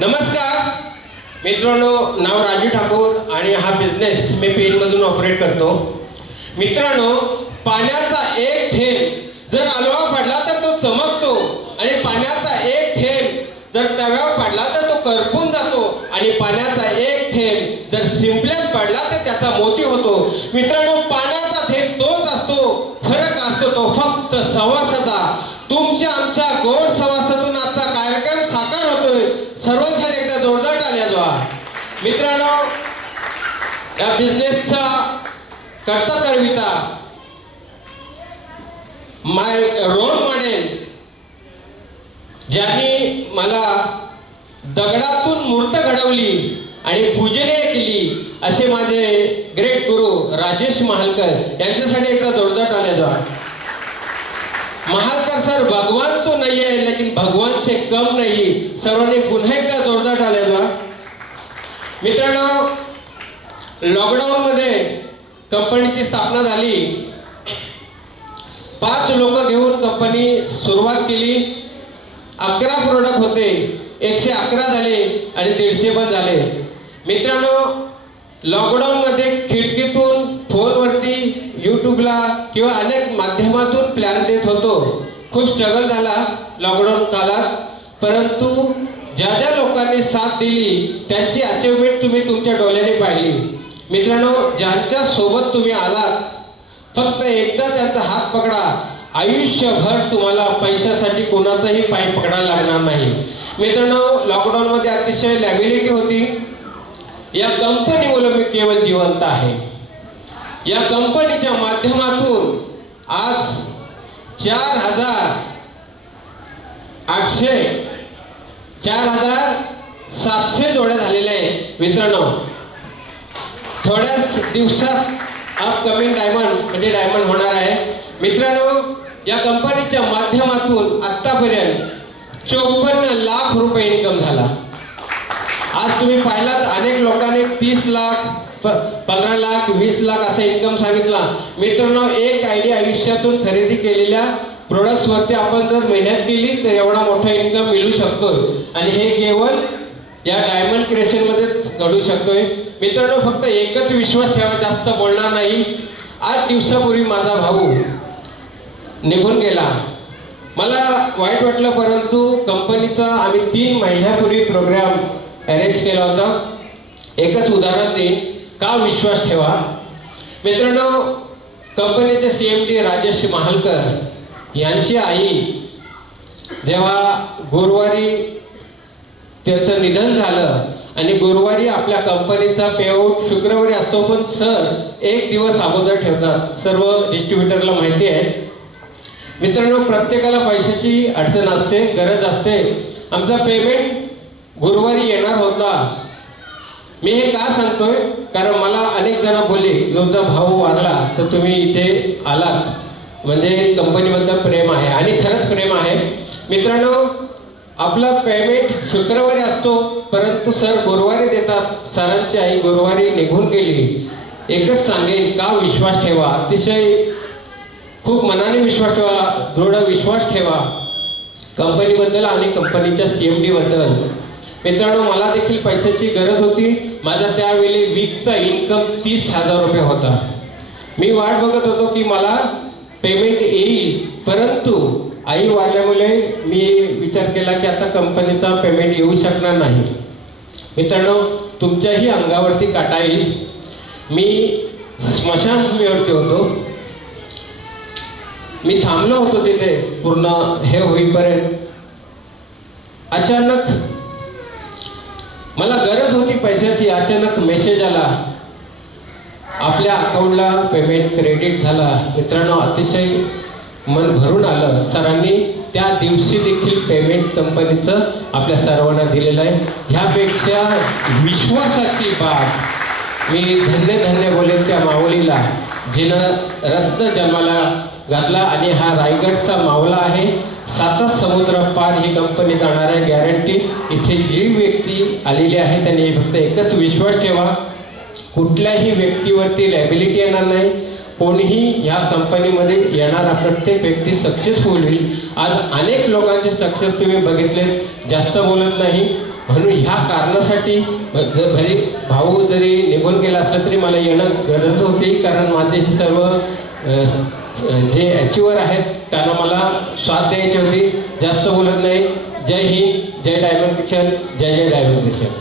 नमस्कार मित्रांनो, नाव राजू ठाकूर आणि हा बिझनेस मी पेनमधून ऑपरेट करतो. मित्रांनो, पाण्याचा एक थेंब जर आलवा पडला तर तो चमकतो आणि पाण्याचा एक थेंब जर तव्यावर पडला तर तो करपून जातो आणि पाण्याचा एक थेंब जर शिंपल्यात पडला तर त्याचा मोती होतो. मित्रांनो, पाण्याचा थेंब तोच असतो, फरक असतो तो फक्त सहवासाचा. तुमच्या आमच्या गोड सहवासातून आजचा कार्यक्रम साकार होतोय. सर्वांसाठी एकदा जोरदार टाळ्या वाजवा. मित्रांनो, या बिझनेसचा करता करविता माय रोल मॉडेल ज्यांनी मला दगडातून मूर्त घडवली आणि पूजनीय केली असे माझे ग्रेट गुरु राजेश महालकर यांच्यासाठी एकदा जोरदार टाळ्या वाजवा. महालकर सर, भगवान तो नहीं है लेकिन भगवान से कम नहीं. सर्वांनी पुन्हा एकदा जोरदार टाळ्या वाजवा. मित्रांनो, लॉकडाऊन मध्ये कंपनीची स्थापना झाली. 5 लोक घेऊन कंपनी सुरुवात केली. 11 प्रोडक्ट होते, 111 झाले आणि 150 पण झाले. मित्रांनो, लॉकडाऊन मध्ये खिडकीतून फोनवरती यूट्यूबला किंवा अनेक माध्यमातून प्लॅन देत होतो. खूप स्ट्रगल झाला लॉकडाऊन काळात, परंतु ज्या ज्या लोकांनी साथ दिली त्यांची अचिव्हमेंट तुम्ही तुमच्या डोळ्याने पाहिली. मित्रांनो, ज्यांच्या सोबत तुम्ही आलात फक्त एकदा त्यांचा हात पकडा, आयुष्यभर तुम्हाला पैशासाठी कोणाचाही पाय पकडायला लागणार नाही. मित्रांनो, लॉकडाऊनमध्ये अतिशय लॅबिलिटी होती. या कंपनीमुळे मी केवळ जिवंत आहे. या कंपनीच्या माध्यमातून आज 4,700 जोड्या झालेल्या आहेत. मित्रांनो, थोड्याच दिवसात अपकमिंग डायमंड म्हणजे डायमंड होणार आहे. मित्रांनो, या कंपनीच्या माध्यमातून आतापर्यंत 54 लाख रुपये इन्कम झाला. आज तुम्ही पाहिलात अनेक लोकांनी 30 लाख 15 लाख 20 लाख असा इन्कम सांगितला. मित्रांनो, एक आयडिया आयुष्यातून खरेदी केलेल्या प्रोडक्ट्सवरती आपण जर मेहनत केली तर एवढा मोठा इन्कम मिळू शकतो आणि हे केवळ या डायमंड क्रिएशनमध्येच घडू शकतोय. मित्रांनो, फक्त एकच विश्वास ठेवा, जास्त बोलणार नाही. 8 दिवसापूर्वी माझा भाऊ निघून गेला. मला वाईट वाटलं, परंतु कंपनीचा आम्ही 3 महिन्यापूर्वी प्रोग्राम अरेंज केला होता. एकच उदाहरण देईन, का विश्वास ठेवा. मित्रांनो, कंपनीचे CMD राजेश महालकर यांची आई जेव्हा गुरुवारी त्यांचं निधन झालं आणि गुरुवारी आपल्या कंपनीचा पेआउट शुक्रवारी असतो, पण सर 1 दिवस अगोदर ठेवतात. सर्व डिस्ट्रीब्युटरला माहिती आहे. मित्रांनो, प्रत्येकाला पैशाची अडचण असते, गरज असते. आमचा पेमेंट गुरुवारी येणार होता. मी हे का सांगतोय, कारण मला अनेक जण बोलले तुमचा भाऊ वारला तर तुम्ही इथे आलात म्हणजे कंपनीबद्दल प्रेम आहे, आणि खरंच प्रेम आहे. मित्रांनो, आपला पेमेंट शुक्रवारी असतो, परंतु सर गुरुवारी देतात. सरांची आई गुरुवारी निघून गेली. एकच सांगेन, का विश्वास ठेवा. अतिशय खूप मनाने विश्वास ठेवा, दृढ विश्वास ठेवा कंपनीबद्दल आणि कंपनीच्या CMD बद्दल. मित्रांनो, मला देखील पैशाची गरज होती. माझा त्यावेळी वीकचा इन्कम 30,000 रुपये होता. मी वाट बघत होतो की मला पेमेंट येईल, परंतु आई वारल्यामुळे मी विचार केला की आता कंपनीचा पेमेंट येऊ शकणार नाही. मित्रांनो, तुमच्याही अंगावरती काटा येईल. मी स्मशानभूमीवरती होतो. मी थांबलो होतो तिथे पूर्ण हे होईपर्यंत. अचानक मला गरज होती पैशाची. अचानक मेसेज आला, आपल्या अकाउंटला पेमेंट क्रेडिट झाला. मित्रांनो, अतिशय मन भरून आलं. सरांनी त्या दिवशी देखील पेमेंट कंपनीचं आपल्या सर्वांना दिलेलं आहे. ह्यापेक्षा विश्वासाची बाब मी धन्य बोलेन त्या माऊलीला जिनं रत्न जन्माला घातला आणि हा रायगडचा मावला आहे. 7 समुद्र पार ही कंपनी जाणार आहे, गॅरंटी. इथे जी व्यक्ती आलेली आहे त्यांनी फक्त एकच विश्वास ठेवा, कुठल्याही व्यक्तीवरती लायबिलिटी येणार नाही. कोणीही ह्या कंपनीमध्ये येणारा प्रत्येक व्यक्ती सक्सेसफुल होईल. आज अनेक लोकांचे सक्सेस तुम्ही बघितले. जास्त बोलत नाही, म्हणून ह्या कारणासाठी भरी भाऊ जरी निघून गेला असलं तरी मला येणं गरज होती, कारण माझे हे सर्व जे अचिव्हर आहेत त्यांना मला साथ द्यायची होती. जास्त बोलत नाही. जय हिंद, जय डायमंड किचन, जय जय डायमंड किचन.